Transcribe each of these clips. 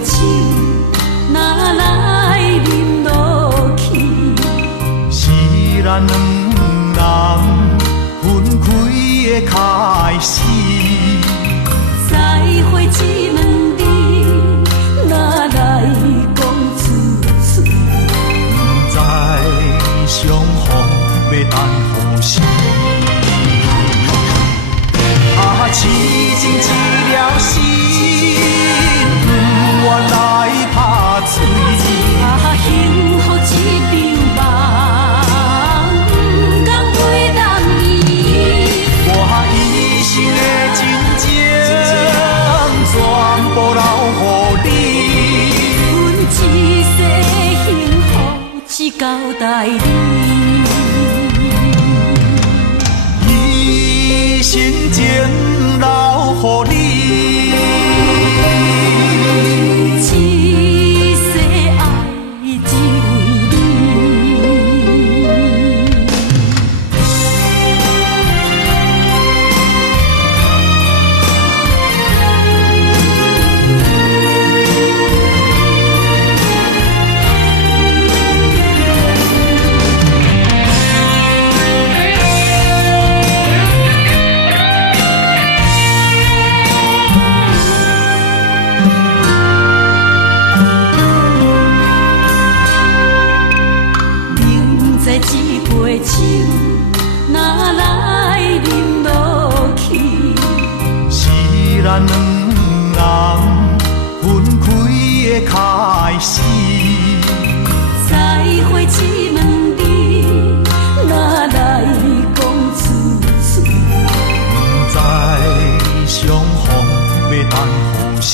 酒，哪来饮落去？是咱两人分开的开始。再会一问你，哪来讲出嘴？不知相逢要等何时？啊，痴情一条心，不愿来拍碎。啊，幸福一场梦，不甘为人意。我一生的真情，全部留予你。阮一世幸福只交代你。一生情留予你。一世爱只为你。明知一杯酒，哪来饮落去？是咱两人分开的开始。再会一问你，哪来讲出嘴？不知相逢要等何时？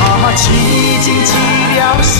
啊，痴情一条心，